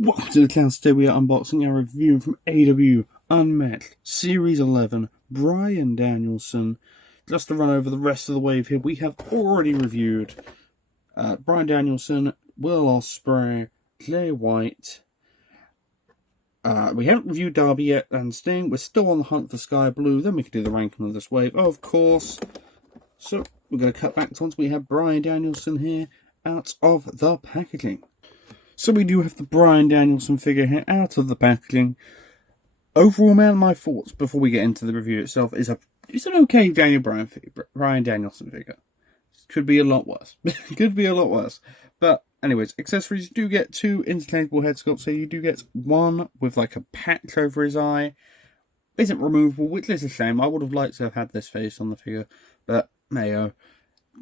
Welcome to the channel. Today we are unboxing and reviewing from AW Unmatched Series 11 Bryan Danielson. Just to run over the rest of the wave here, we have already reviewed Bryan Danielson, Will Ospreay, Jay White. We haven't reviewed Darby yet and Sting. We're still on the hunt for Sky Blue. Then we can do the ranking of this wave, of course. So we're going to cut back to once we have Bryan Danielson here out of the packaging. So we do have the Bryan Danielson figure here out of the packaging. Overall, man, my thoughts before we get into the review itself is it's an okay Bryan Danielson figure. Could be a lot worse. Could be a lot worse. But anyways, accessories, you do get 2 interchangeable head sculpts. So you do get one with like a patch over his eye. Isn't removable, which is a shame. I would have liked to have had this face on the figure, but Mayo.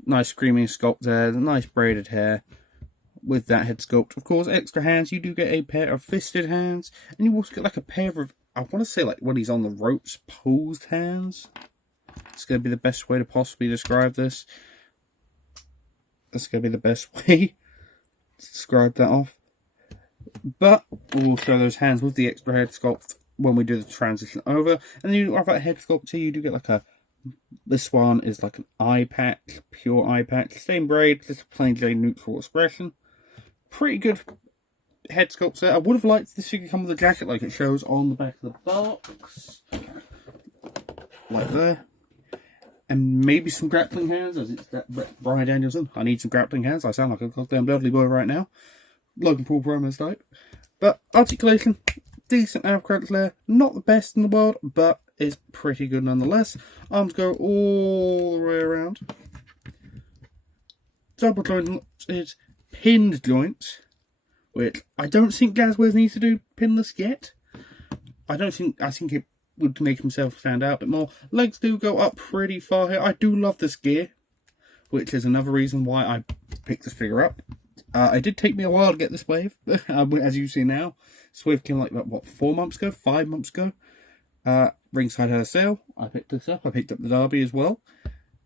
Nice screaming sculpt there, nice braided hair. With that head sculpt, of course, extra hands. You do get a pair of fisted hands, and you also get like a pair of, I want to say, like when he's on the ropes, posed hands. It's going to be the best way to possibly describe this. That's going to be the best way to describe that off. But we'll show those hands with the extra head sculpt when we do the transition over. And then you have that head sculpt here. You do get like a, this one is like an eye patch, pure eye patch. Same braid, just a plain J neutral expression. Pretty good head sculpt there. I would have liked this figure come with a jacket like it shows on the back of the box. Like there. And maybe some grappling hands, as it's Bryan Danielson. I need some grappling hands. I sound like a goddamn lovely boy right now. Logan Paul promos type. But articulation, decent arm credits there. Not the best in the world, but is pretty good nonetheless. Arms go all the way around. Double jointed pinned joints, which I don't think Glaswears needs to do pinless yet. I think it would make himself stand out a bit more. Legs do go up pretty far here. I do love this gear, which is another reason why I picked this figure up. It did take me a while to get this wave, as you see now. This wave came like, what, 4 months ago? 5 months ago? Ringside had a sale. I picked this up. I picked up the Derby as well.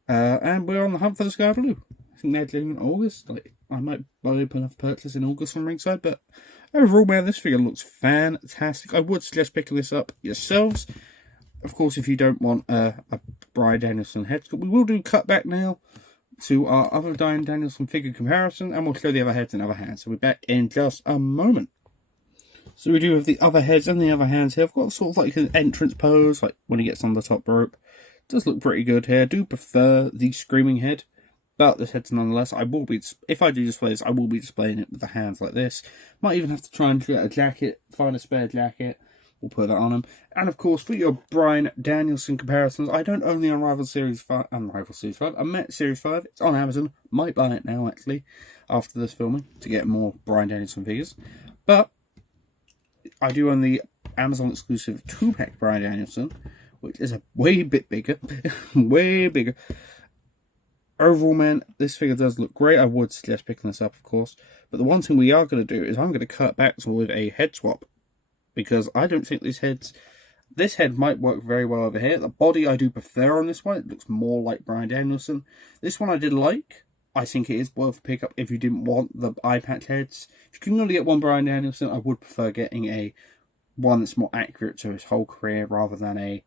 And we're on the hunt for the Sky Blue. I think they're due in August. Like, I might open up a purchase in August from Ringside, but overall, man, this figure looks fantastic. I would suggest picking this up yourselves. Of course, if you don't want a Bryan Danielson head sculpt, we will do cut back now to our other Bryan Danielson figure comparison, and we'll show the other heads and other hands. So we're back in just a moment. So we do have the other heads and the other hands here. I've got sort of like an entrance pose, like when he gets on the top rope. Does look pretty good here. I do prefer the screaming head. But this head's nonetheless, I will be, if I do display this, I will be displaying it with the hands like this. Might even have to try and get a jacket, find a spare jacket. We'll put that on them. And of course, for your Bryan Danielson comparisons, I don't own the Unmatched Series 5. Unmatched Series 5. It's on Amazon. Might buy it now, actually, after this filming, to get more Bryan Danielson figures. But I do own the Amazon exclusive 2-pack Bryan Danielson, which is a way bit bigger. Way bigger. Overall, man, this figure does look great. I would suggest picking this up, of course. But the one thing we are going to do is I'm going to cut back with a head swap. Because I don't think this head might work very well over here. The body I do prefer on this one. It looks more like Bryan Danielson. This one I did like. I think it is worth a pickup if you didn't want the eye patch heads. If you can only get one Bryan Danielson, I would prefer getting one that's more accurate to his whole career rather than a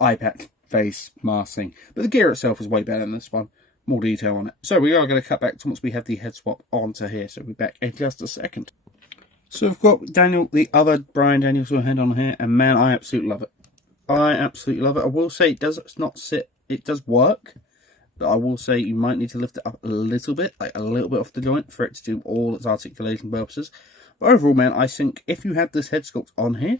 eye patch face mask thing. But the gear itself is way better than this one. More detail on it. So we are going to cut back to once we have the head swap onto here. So we'll be back in just a second. So we've got the other Bryan Danielson head on here, and man, I absolutely love it. I absolutely love it. I will say it does not sit, it does work, but I will say you might need to lift it up a little bit, like a little bit off the joint for it to do all its articulation purposes. But overall, man, I think if you had this head sculpt on here,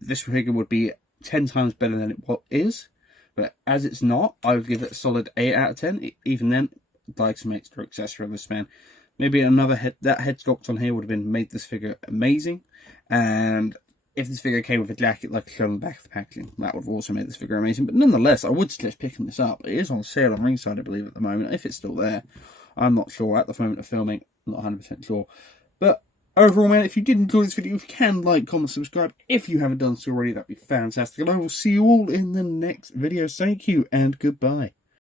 this figure would be 10 times better than it is. But as it's not, I would give it a solid 8 out of 10. Even then, I'd like some extra accessory on this man. Maybe another that head sculpt on here would have made this figure amazing. And if this figure came with a jacket like shown on the back of the packaging, that would have also made this figure amazing. But nonetheless, I would suggest picking this up. It is on sale on Ringside, I believe, at the moment. If it's still there, I'm not sure. At the moment of filming, I'm not 100% sure. But overall, man, if you did enjoy this video, if you can like, comment, subscribe. If you haven't done so already, that'd be fantastic. And I will see you all in the next video. Thank you and goodbye.